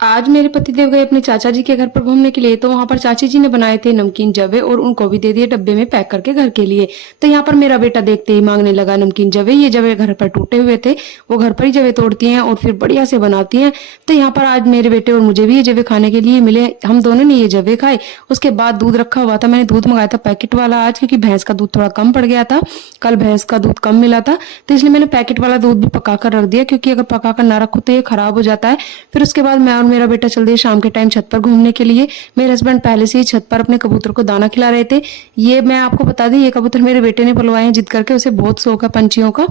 आज मेरे पतिदेव गए अपने चाचा जी के घर पर घूमने के लिए, तो वहां पर चाची जी ने बनाए थे नमकीन जवे और उनको भी दे दिए डब्बे में पैक करके घर के लिए। तो यहाँ पर मेरा बेटा देखते ही मांगने लगा नमकीन जवे। ये जवे घर पर टूटे हुए थे, वो घर पर ही जवे तोड़ती हैं और फिर बढ़िया से बनाती हैं। तो यहाँ पर आज मेरे बेटे और मुझे भी ये जवे खाने के लिए मिले। हम दोनों ने ये जवे खाए। उसके बाद दूध रखा हुआ था, मैंने दूध मंगाया था पैकेट वाला आज, क्योंकि भैंस का दूध थोड़ा कम पड़ गया था। कल भैंस का दूध कम मिला था, तो इसलिए मैंने पैकेट वाला दूध भी पका कर रख दिया, क्योंकि अगर पका कर ना रखो तो ये खराब हो जाता है। फिर उसके बाद मैं और मेरा बेटा चल दिए शाम के टाइम छत पर घूमने के लिए। मेरे हस्बैंड पहले से ही छत पर अपने कबूतर को दाना खिला रहे थे। ये मैं आपको बता दी, ये कबूतर मेरे बेटे ने पलवाए हैं जिद करके, उसे बहुत शौक है पंछियों का।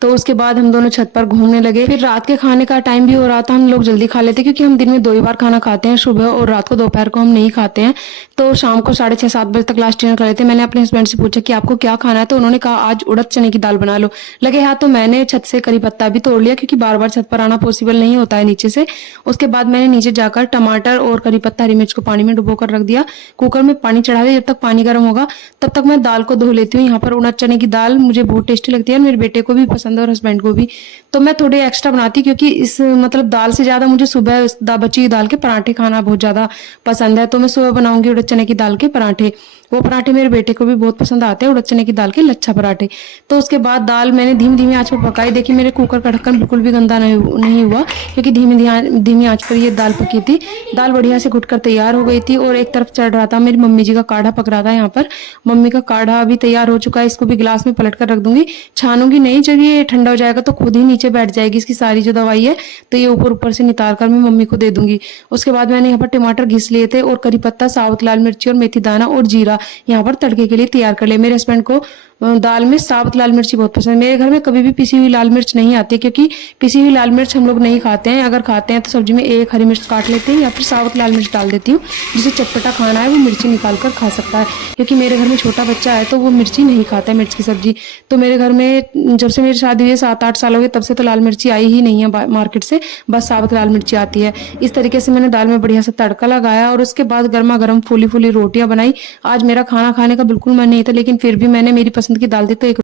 तो उसके बाद हम दोनों छत पर घूमने लगे। फिर रात के खाने का टाइम भी हो रहा था, हम लोग जल्दी खा लेते, क्योंकि हम दिन में 2 ही बार खाना खाते हैं, सुबह और रात को। दोपहर को हम नहीं खाते हैं, तो शाम को 6:30-7 बजे तक लास्ट डिनर कर लेते हैं। मैंने अपने हस्बैंड से पूछा कि आपको क्या खाना है, तो उन्होंने कहा आज उड़द चने की दाल बना लो। लगे हाथ तो मैंने छत से करी पत्ता भी तोड़ लिया, क्योंकि बार बार छत पर आना पॉसिबल नहीं होता है नीचे से। उसके बाद मैंने नीचे जाकर टमाटर और करी पत्ता हरी मिर्च को पानी में डुबो कर रख दिया। कुकर में पानी चढ़ा दिया, जब तक पानी गर्म होगा तब तक मैं दाल को धो लेती हूँ। यहाँ पर उड़द चने की दाल मुझे बहुत टेस्टी लगती है, मेरे बेटे को भी पसंद है और हस्बैंड को भी। तो मैं थोड़े एक्स्ट्रा बनाती, क्योंकि इस मतलब दाल से ज्यादा मुझे सुबह बची हुई दाल के पराठे खाना बहुत ज्यादा पसंद है। तो मैं सुबह बनाऊंगी उड़द चने की दाल के पराठे। वो पराठे मेरे बेटे को भी बहुत पसंद आते हैं, उड़द चने की दाल के लच्छा पराठे। तो उसके बाद दाल मैंने धीमी धीमी आंच पर पकाई। देखिए मेरे कुकर का ढक्कन बिल्कुल भी गंदा नहीं हुआ, क्योंकि धीमी आंच पर ये दाल पकी थी। दाल बढ़िया से घुटकर तैयार हो गई थी और एक तरफ चढ़ रहा था मेरी मम्मी जी का काढ़ा पक रहा था। यहाँ पर मम्मी का काढ़ा अभी तैयार हो चुका है, इसको भी गिलास में पलट कर रख दूंगी। छानूंगी नहीं, जब ये ठंडा हो जाएगा तो खुद ही नीचे बैठ जाएगी इसकी सारी जो दवाई है। तो ये ऊपर ऊपर से नितार कर मैं मम्मी को दे दूंगी। उसके बाद मैंने यहाँ पर टमाटर घिस लिए थे और करी पत्ता, साबुत लाल मिर्ची और मेथी दाना और जीरा यहाँ पर तड़के के लिए तैयार कर लिया। मेरे हस्बैंड को दाल में साबुत लाल मिर्ची बहुत पसंद है। मेरे घर में कभी भी पिसी हुई लाल मिर्च नहीं आती, क्योंकि पिसी हुई लाल मिर्च हम लोग नहीं खाते हैं। अगर खाते हैं तो सब्जी में एक हरी मिर्च काट लेते हैं या फिर साबुत लाल मिर्च डाल देती हूँ। जिसे चटपटा खाना है वो मिर्ची निकाल कर खा सकता है, क्योंकि मेरे घर में छोटा बच्चा है तो वो मिर्ची नहीं खाता है, मिर्च की सब्जी। तो मेरे घर में जब से मेरी शादी हुई है 7-8 साल हो गए, तब से तो लाल मिर्ची आई ही नहीं है मार्केट से, बस साबुत लाल मिर्ची आती है। इस तरीके से मैंने दाल में बढ़िया सा तड़का लगाया और उसके बाद गर्मा गर्म फूली फूली रोटियां बनाई। आज मेरा खाना खाने का बिल्कुल मन नहीं था, लेकिन फिर भी मैंने मेरी पसंद की दाल दी तो एक